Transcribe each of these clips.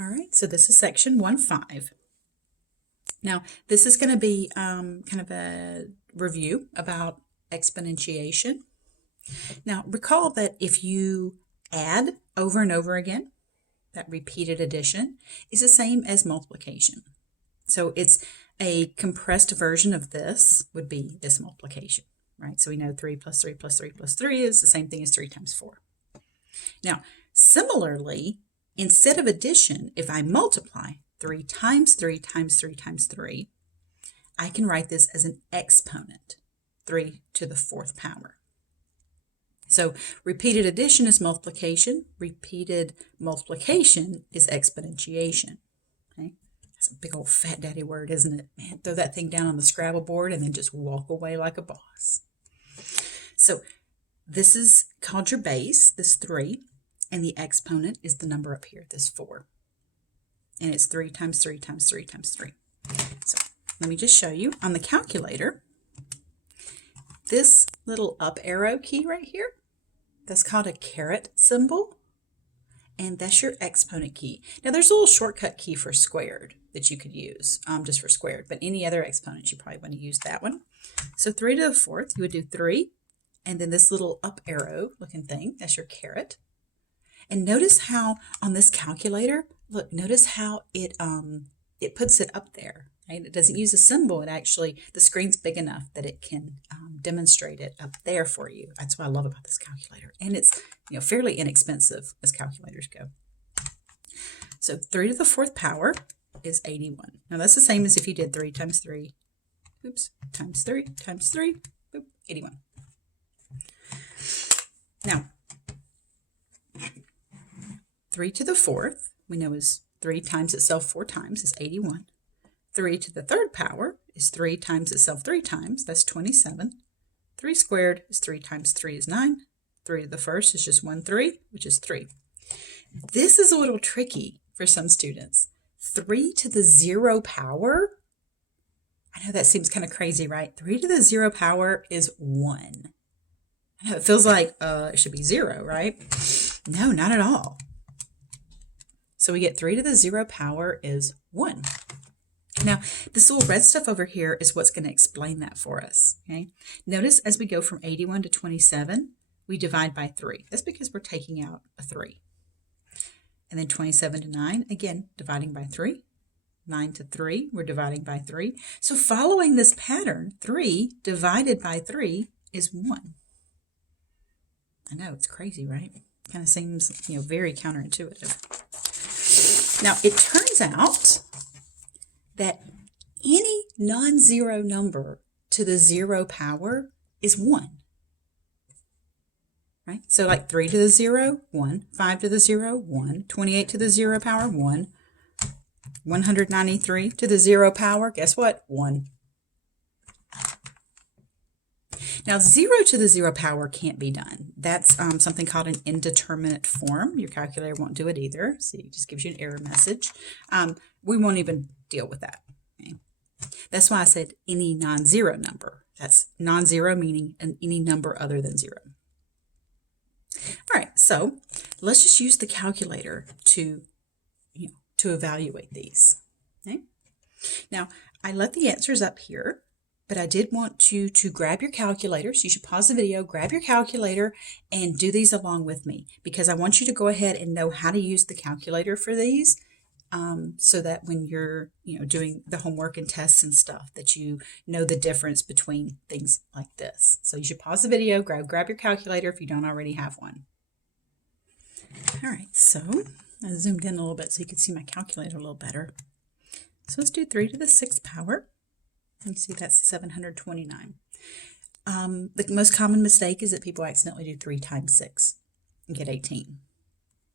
All right, so this is section 1.5. Now, this is going to be kind of a review about exponentiation. Now, recall that if you add over and over again, that repeated addition is the same as multiplication. So it's a compressed version of this would be this multiplication, right? So we know 3 plus 3 plus 3 plus 3 is the same thing as 3 times 4. Now, similarly, instead of addition, if I multiply 3 times 3 times 3 times 3, I can write this as an exponent, 3 to the 4th power. So repeated addition is multiplication. Repeated multiplication is exponentiation. Okay? That's a big old fat daddy word, isn't it? Man, throw that thing down on the Scrabble board and then just walk away like a boss. So this is called your base, this 3, and the exponent is the number up here, this 4. And it's 3 times 3 times 3 times 3. So let me just show you on the calculator. This little up arrow key right here, that's called a caret symbol, and that's your exponent key. Now there's a little shortcut key for squared that you could use, just for squared, but any other exponents you probably want to use that one. So 3 to the 4th, you would do 3, and then this little up arrow looking thing, that's your caret. And notice how on this calculator, look, notice how it puts it up there. Right? It doesn't use a symbol. It actually, the screen's big enough that it can demonstrate it up there for you. That's what I love about this calculator. And it's fairly inexpensive as calculators go. So 3 to the 4th power is 81. Now that's the same as if you did 3 times 3, times 3 times 3, 81. Now, 3 to the 4th, we know is 3 times itself 4 times is 81. 3 to the 3rd power is 3 times itself 3 times, that's 27. 3 squared is 3 times 3 is 9. 3 to the 1st is just 1 3, which is 3. This is a little tricky for some students. 3 to the 0 power, I know that seems kind of crazy, right? 3 to the 0 power is 1. I know it feels like it should be 0, right? No, not at all. So we get 3 to the 0 power is 1. Now, this little red stuff over here is what's going to explain that for us. Okay? Notice as we go from 81 to 27, we divide by 3. That's because we're taking out a 3. And then 27 to 9, again, dividing by 3. 9 to 3, we're dividing by 3. So following this pattern, 3 divided by 3 is 1. I know, it's crazy, right? Kind of seems, very counterintuitive. Now, it turns out that any non-zero number to the 0 power is 1. Right? So like 3 to the 0, 1. 5 to the 0, 1. 28 to the 0 power, 1. 193 to the 0 power, guess what? 1. Now, 0 to the 0 power can't be done. That's something called an indeterminate form. Your calculator won't do it either. See, it just gives you an error message. We won't even deal with that. Okay? That's why I said any non-zero number. That's non-zero meaning any number other than 0. All right, so let's just use the calculator to evaluate these. Okay? Now, I let the answers up here, but I did want you to grab your calculator. So you should pause the video, grab your calculator, and do these along with me, because I want you to go ahead and know how to use the calculator for these, so that when you're doing the homework and tests and stuff, that you know the difference between things like this. So you should pause the video, grab your calculator if you don't already have one. All right, so I zoomed in a little bit so you can see my calculator a little better. So let's do 3 to the 6th power. You see that's 729. The most common mistake is that people accidentally do 3 times 6 and get 18.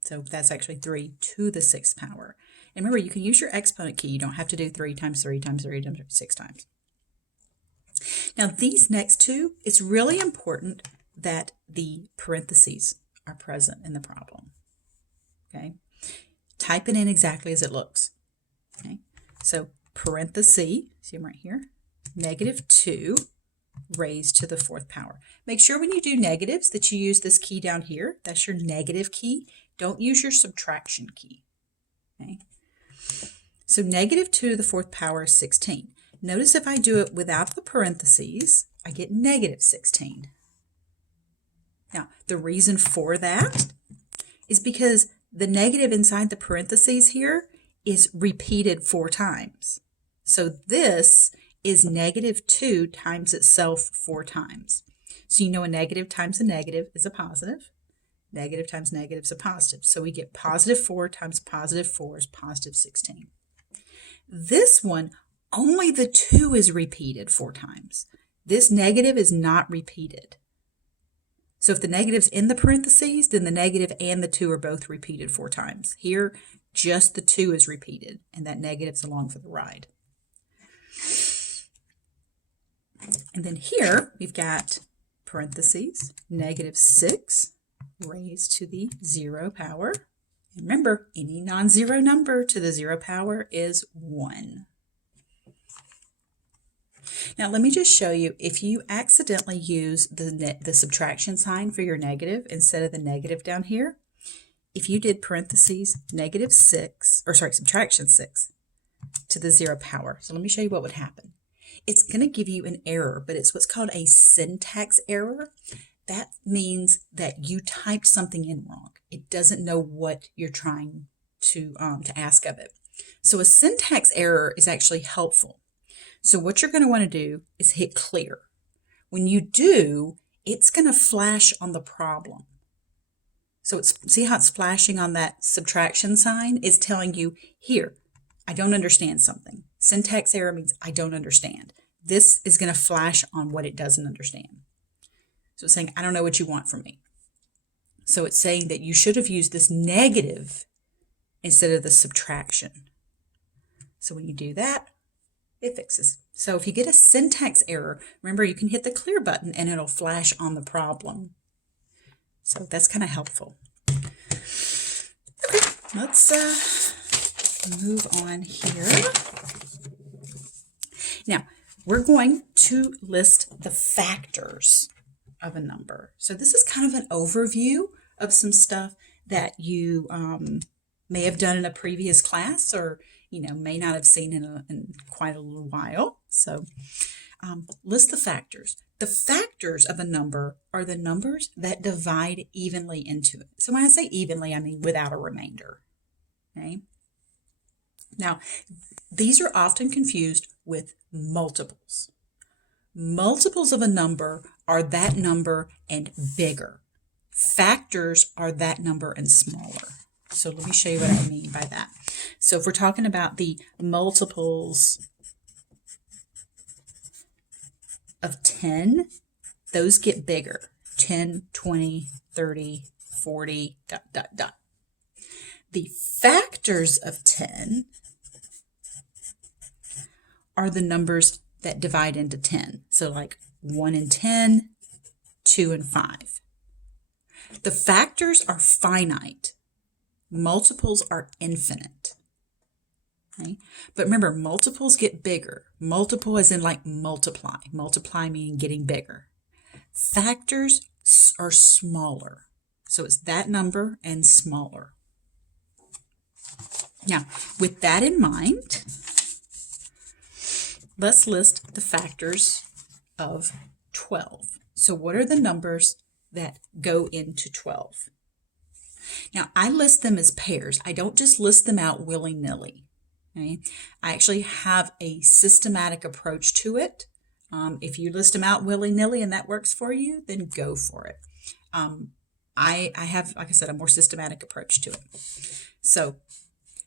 So that's actually 3 to the 6th power. And remember, you can use your exponent key. You don't have to do 3 times 3 times 3 times 6 times. Now these next two, it's really important that the parentheses are present in the problem. Okay? Type it in exactly as it looks. Okay? So parenthesis, see them right here, -2 raised to the 4th power. Make sure when you do negatives that you use this key down here. That's your negative key. Don't use your subtraction key. Okay. So negative 2 to the fourth power is 16. Notice if I do it without the parentheses, I get negative 16. Now, the reason for that is because the negative inside the parentheses here is repeated 4 times. So this is negative 2 times itself 4 times. So you know a negative times a negative is a positive. Negative times negative is a positive. So we get positive 4 times positive 4 is positive 16. This one, only the 2 is repeated 4 times. This negative is not repeated. So if the negative's in the parentheses, then the negative and the 2 are both repeated 4 times. Here, just the 2 is repeated, and that negative's along for the ride. And then here, we've got parentheses, negative 6 raised to the 0 power. And remember, any non-zero number to the 0 power is 1. Now let me just show you, if you accidentally use the subtraction sign for your negative instead of the negative down here, if you did parentheses negative 6, or sorry, subtraction 6 to the 0 power. So let me show you what would happen. It's going to give you an error, but it's what's called a syntax error. That means that you typed something in wrong. It doesn't know what you're trying to ask of it. So a syntax error is actually helpful. So what you're going to want to do is hit clear. When you do, it's going to flash on the problem. So see how it's flashing on that subtraction sign? It's telling you, here, I don't understand something. Syntax error means I don't understand. This is going to flash on what it doesn't understand. So it's saying, I don't know what you want from me. So it's saying that you should have used this negative instead of the subtraction. So when you do that, it fixes. So if you get a syntax error, remember you can hit the clear button and it'll flash on the problem. So that's kind of helpful. Okay, let's move on here. Now, we're going to list the factors of a number. So this is kind of an overview of some stuff that you may have done in a previous class, or may not have seen in quite a little while. So list the factors. The factors of a number are the numbers that divide evenly into it. So when I say evenly, I mean without a remainder. Okay. Now, these are often confused with multiples. Multiples of a number are that number and bigger. Factors are that number and smaller. So let me show you what I mean by that. So if we're talking about the multiples of 10, those get bigger. 10, 20, 30, 40, ... The factors of 10 are the numbers that divide into 10. So like 1 and 10, 2 and 5. The factors are finite. Multiples are infinite. Okay? But remember, multiples get bigger. Multiple as in like multiply. Multiply meaning getting bigger. Factors are smaller. So it's that number and smaller. Now, with that in mind, let's list the factors of 12. So what are the numbers that go into 12? Now, I list them as pairs. I don't just list them out willy-nilly. Okay? I actually have a systematic approach to it. If you list them out willy-nilly and that works for you, then go for it. I have, like I said, a more systematic approach to it. So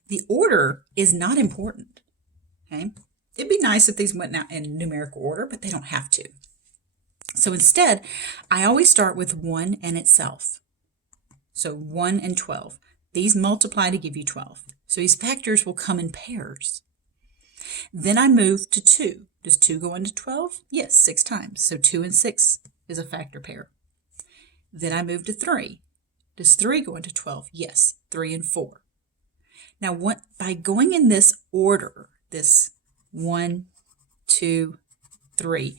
the order is not important. Okay? It'd be nice if these went out in numerical order, but they don't have to. So instead, I always start with 1 and itself. So 1 and 12. These multiply to give you 12. So these factors will come in pairs. Then I move to 2. Does 2 go into 12? Yes, 6 times. So 2 and 6 is a factor pair. Then I move to 3. Does 3 go into 12? Yes, 3 and 4. Now, by going in this order, this 1, 2, 3,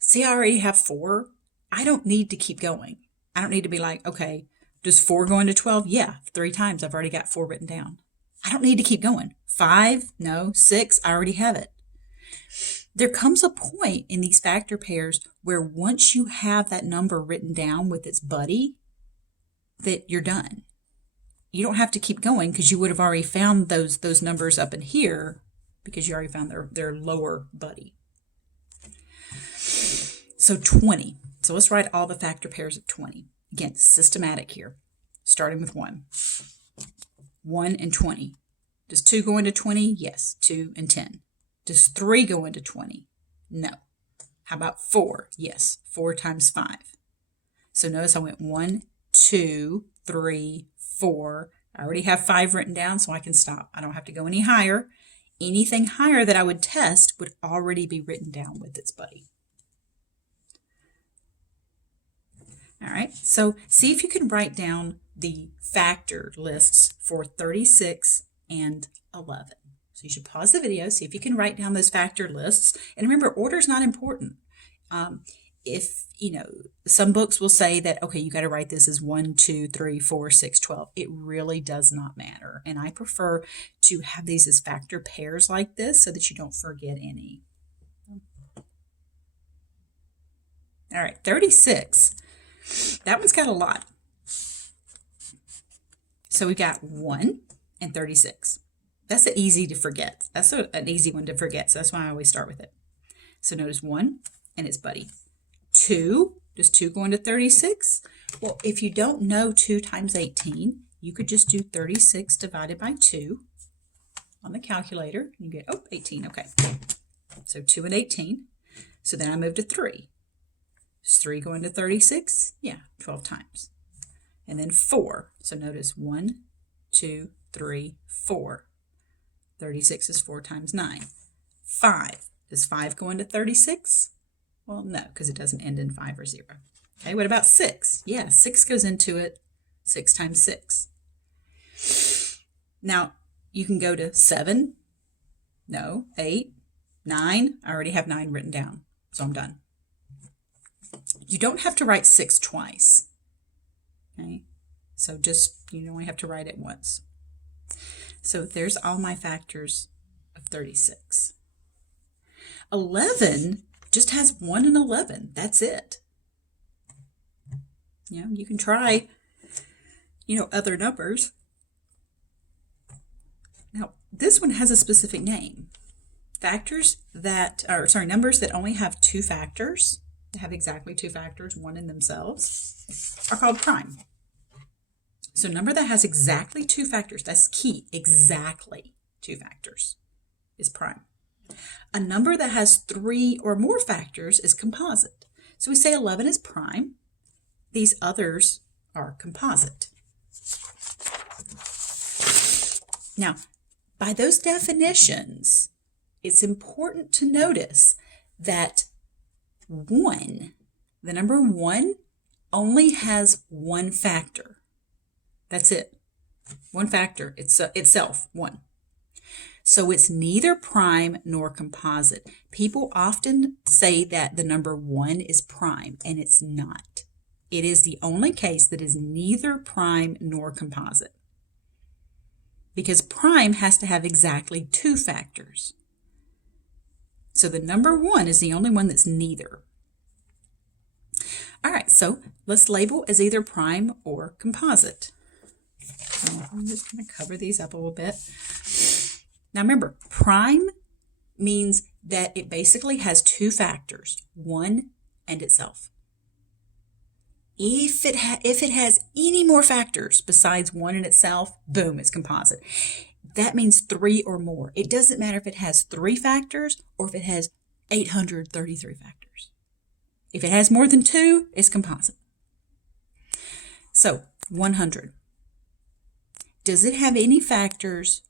see I already have 4? I don't need to keep going. I don't need to be like, okay, does 4 go into 12? Yeah, 3 times. I've already got 4 written down. I don't need to keep going. 5, no, 6, I already have it. There comes a point in these factor pairs where once you have that number written down with its buddy, that you're done. You don't have to keep going because you would have already found those numbers up in here because you already found their lower buddy. So 20. So let's write all the factor pairs of 20. Again, systematic here, starting with 1. 1 and 20. Does 2 go into 20? Yes. 2 and 10. Does 3 go into 20? No. How about 4? Yes. 4 times 5. So notice I went 1, 2, 3, 4. I already have 5 written down, so I can stop. I don't have to go any higher. Anything higher that I would test would already be written down with its buddy. All right, so see if you can write down the factor lists for 36 and 11. So you should pause the video, see if you can write down those factor lists. And remember, order is not important. If, some books will say that, okay, you got to write this as 1, 2, 3, 4, 6, 12. It really does not matter. And I prefer to have these as factor pairs like this so that you don't forget any. All right, 36. That one's got a lot. So we got 1 and 36. That's easy to forget. That's an easy one to forget. So that's why I always start with it. So notice 1 and its buddy. 2, does 2 go into 36? Well, if you don't know 2 times 18, you could just do 36 divided by 2 on the calculator. You get, 18, okay. So 2 and 18. So then I move to 3. Does 3 go into 36? Yeah, 12 times. And then 4. So notice 1, 2, 3, 4. 36 is 4 times 9. 5. Does 5 go into 36? Well, no, because it doesn't end in 5 or 0. Okay, what about 6? Yeah, 6 goes into it. 6 times 6. Now, you can go to 7. No, 8, 9. I already have 9 written down, so I'm done. You don't have to write 6 twice. Okay, so just, you only have to write it once. So there's all my factors of 36. 11 just has 1 and 11. That's it. You can try, other numbers. Now, this one has a specific name. Numbers that only have 2 factors, that have exactly 2 factors, 1 in themselves, are called prime. So a number that has exactly 2 factors, that's key, exactly 2 factors, is prime. A number that has 3 or more factors is composite. So we say 11 is prime. These others are composite. Now, by those definitions, it's important to notice that 1, the number 1, only has 1 factor. That's it. 1 factor, itself, 1. So it's neither prime nor composite. People often say that the number 1 is prime, and it's not. It is the only case that is neither prime nor composite. Because prime has to have exactly 2 factors. So the number 1 is the only one that's neither. All right, so let's label as either prime or composite. So I'm just going to cover these up a little bit. Now remember, prime means that it basically has 2 factors, 1 and itself. If it has any more factors besides 1 and itself, boom, it's composite. That means 3 or more. It doesn't matter if it has 3 factors or if it has 833 factors. If it has more than 2, it's composite. So 100. Does it have any factors,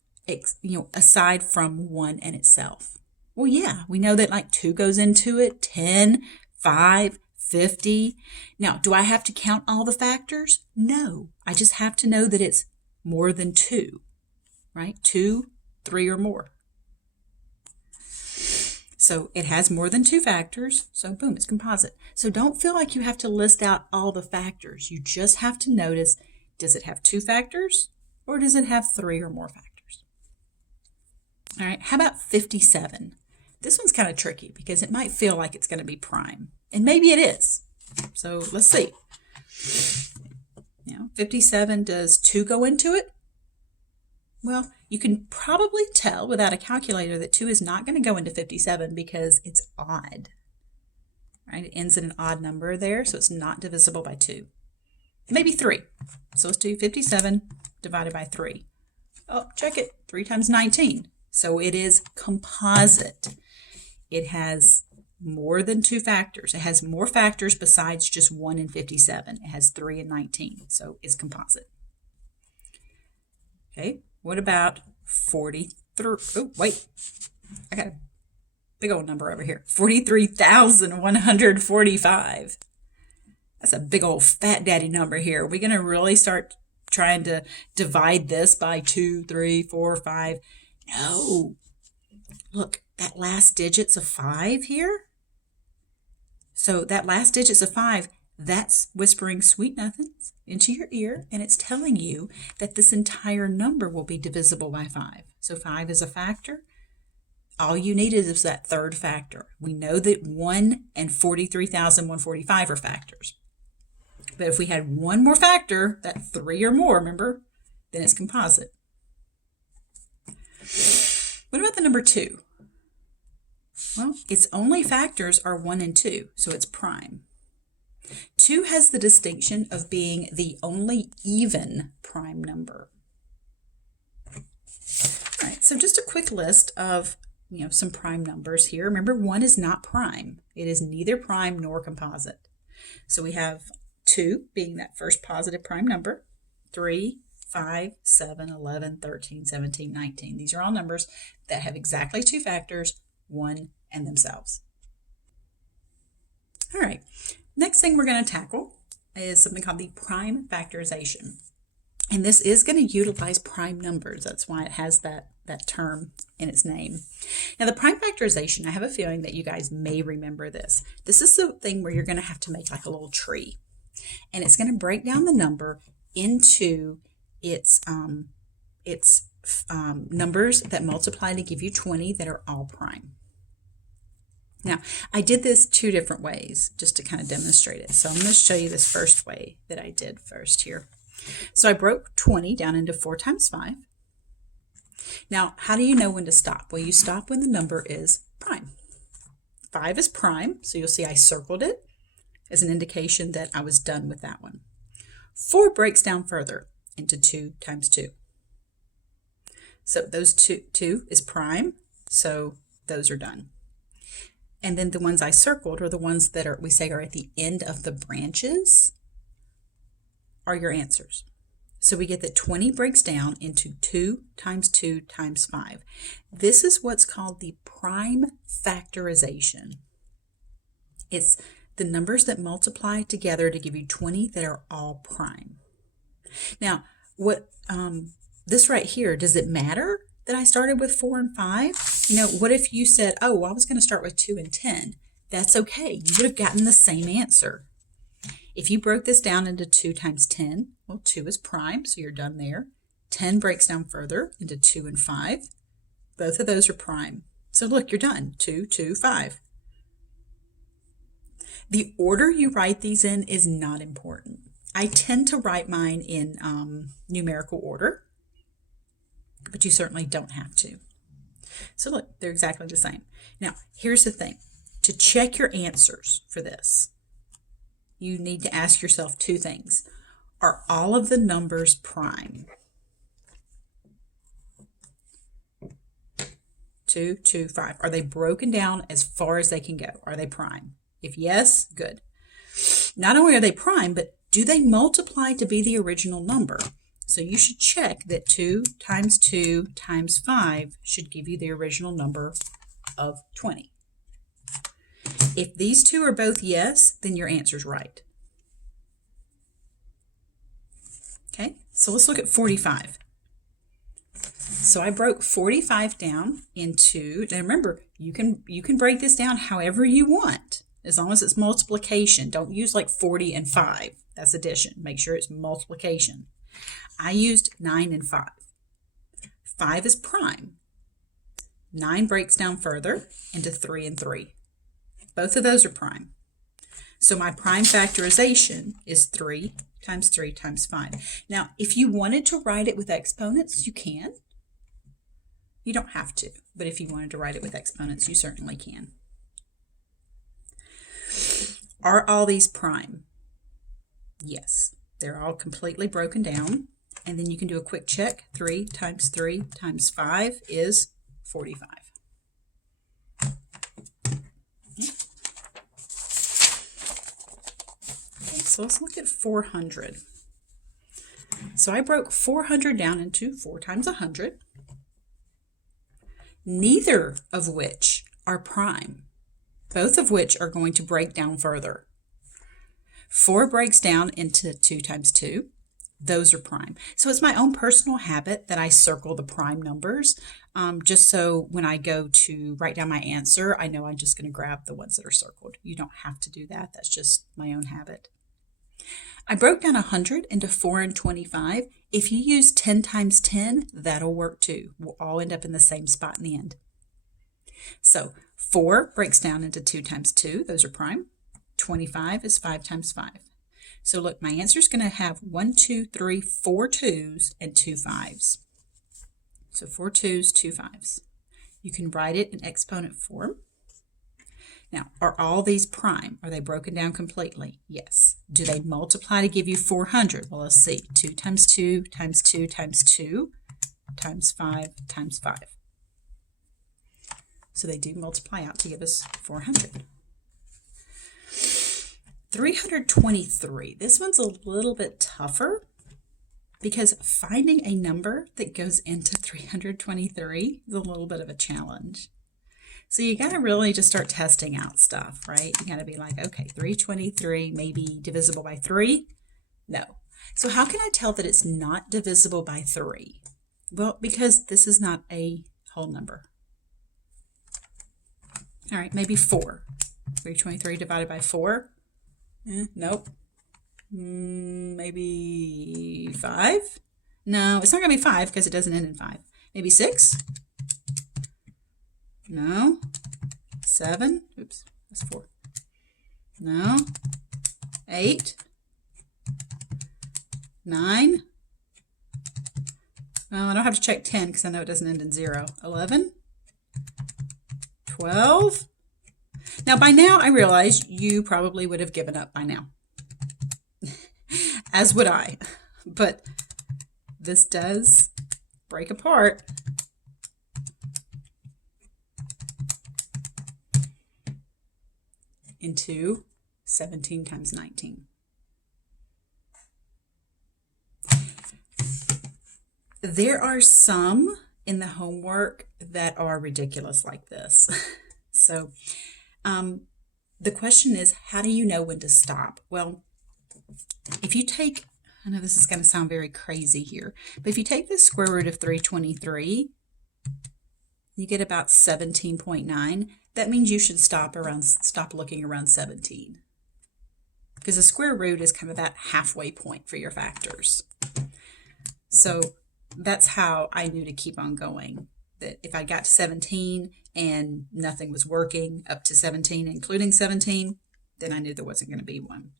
aside from 1 and itself? Well, yeah, we know that like 2 goes into it, 10, 5, 50. Now, do I have to count all the factors? No, I just have to know that it's more than 2, right? 2, 3 or more. So it has more than 2 factors, so boom, it's composite. So don't feel like you have to list out all the factors. You just have to notice, does it have 2 factors or does it have 3 or more factors? All right, how about 57? This one's kind of tricky because it might feel like it's going to be prime, and maybe it is. So let's see. 57, does 2 go into it? Well, you can probably tell without a calculator that 2 is not going to go into 57 because it's odd. Right? It ends in an odd number there, so it's not divisible by 2. Maybe 3. So let's do 57 divided by 3. Oh, check it. 3 times 19. So it is composite. It has more than 2 factors. It has more factors besides just 1 and 57. It has 3 and 19. So it's composite. Okay, what about 43? Oh, wait. I got a big old number over here. 43,145. That's a big old fat daddy number here. Are we going to really start trying to divide this by 2, 3, 4, 5? No. Look, that last digit's a 5 here. So that last digit's a 5. That's whispering sweet nothings into your ear, and it's telling you that this entire number will be divisible by 5. So 5 is a factor. All you need is that third factor. We know that 1 and 43,145 are factors. But if we had one more factor, that 3 or more, remember, then it's composite. What about the number 2? Well, its only factors are 1 and 2, so it's prime. 2 has the distinction of being the only even prime number. All right, so just a quick list of some prime numbers here. Remember, 1 is not prime. It is neither prime nor composite. So we have 2 being that first positive prime number, 3, 5, 7, 11, 13, 17, 19. These are all numbers that have exactly 2 factors, 1 and themselves. All right, next thing we're going to tackle is something called the prime factorization. And this is going to utilize prime numbers. That's why it has that term in its name. Now, the prime factorization, I have a feeling that you guys may remember this. This is the thing where you're going to have to make like a little tree. And it's going to break down the number into its numbers that multiply to give you 20 that are all prime. Now, I did this 2 different ways just to kind of demonstrate it. So I'm going to show you this first way that I did first here. So I broke 20 down into 4 times 5. Now, how do you know when to stop? Well, you stop when the number is prime. 5 is prime, so you'll see I circled it as an indication that I was done with that one. 4 breaks down further into 2 times 2. So those 2 is prime, so those are done. And then the ones I circled are the ones that we say are at the end of the branches are your answers. So we get that 20 breaks down into 2 times 2 times 5. This is what's called the prime factorization. It's the numbers that multiply together to give you 20 that are all prime. Now, what this right here, does it matter that I started with 4 and 5? What if you said, oh, well, I was going to start with 2 and 10? That's okay. You would have gotten the same answer. If you broke this down into 2 times 10, well, 2 is prime, so you're done there. 10 breaks down further into 2 and 5. Both of those are prime. So look, you're done. 2, 2, 5. The order you write these in is not important. I tend to write mine in numerical order, but you certainly don't have to. So look, they're exactly the same. Now, here's the thing. To check your answers for this, you need to ask yourself 2 things. Are all of the numbers prime? 2, 2, 5. Are they broken down as far as they can go? Are they prime? If yes, good. Not only are they prime, but do they multiply to be the original number? So you should check that 2 times 2 times 5 should give you the original number of 20. If these 2 are both yes, then your answer's right. Okay, so let's look at 45. So I broke 45 down into, and remember, you can break this down however you want, as long as it's multiplication. Don't use like 40 and 5. That's addition. Make sure it's multiplication. I used 9 and 5. 5 is prime. 9 breaks down further into 3 and 3. Both of those are prime. So my prime factorization is 3 times 3 times 5. Now, if you wanted to write it with exponents, you can. You don't have to, but if you wanted to write it with exponents, you certainly can. Are all these prime? Yes, they're all completely broken down. And then you can do a quick check. 3 times 5 is 45. Okay, so let's look at 400. So I broke 400 down into 4 times 100, neither of which are prime, both of which are going to break down further. 4 breaks down into 2 times 2. Those are prime. So it's my own personal habit that I circle the prime numbers, just so when I go to write down my answer, I know I'm just going to grab the ones that are circled. You don't have to do that. That's just my own habit. I broke down 100 into 4 and 25. If you use 10 times 10, that'll work too. We'll all end up in the same spot in the end. So 4 breaks down into 2 times 2. Those are prime. 25 is 5 times 5. So look, my answer is going to have 1, 2, 3, 4 2s and 2 5s. So 4 2s, 2 5s. You can write it in exponent form. Now, are all these prime? Are they broken down completely? Yes. Do they multiply to give you 400? Well, let's see. 2 times 2 times 2 times 2 times 5 times 5. So they do multiply out to give us 400. 323. This one's a little bit tougher because finding a number that goes into 323 is a little bit of a challenge. So you got to really just start testing out stuff, right? You got to be like, okay, 323 may be divisible by 3. No. So how can I tell that it's not divisible by 3? Well, because this is not a whole number. All right, maybe 4. 323 divided by 4. Nope. Maybe 5? No, it's not going to be 5 because it doesn't end in 5. Maybe 6? No. 7? Oops, that's 4. No. 8? 9? Well, I don't have to check 10 because I know it doesn't end in 0. 11? 12? Now, by now, I realize you probably would have given up by now, as would I, but this does break apart. Into 17 times 19. There are some in the homework that are ridiculous like this. So, the question is, how do you know when to stop? Well, if you take, I know this is going to sound very crazy here, but if you take the square root of 323, you get about 17.9. That means you should stop looking around 17. Because the square root is kind of that halfway point for your factors. So that's how I knew to keep on going. That if I got to 17 and nothing was working up to 17, including 17, then I knew there wasn't going to be one.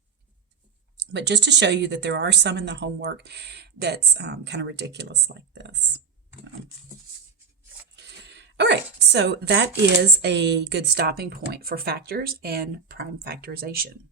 But just to show you that there are some in the homework that's kind of ridiculous like this. All right, so that is a good stopping point for factors and prime factorization.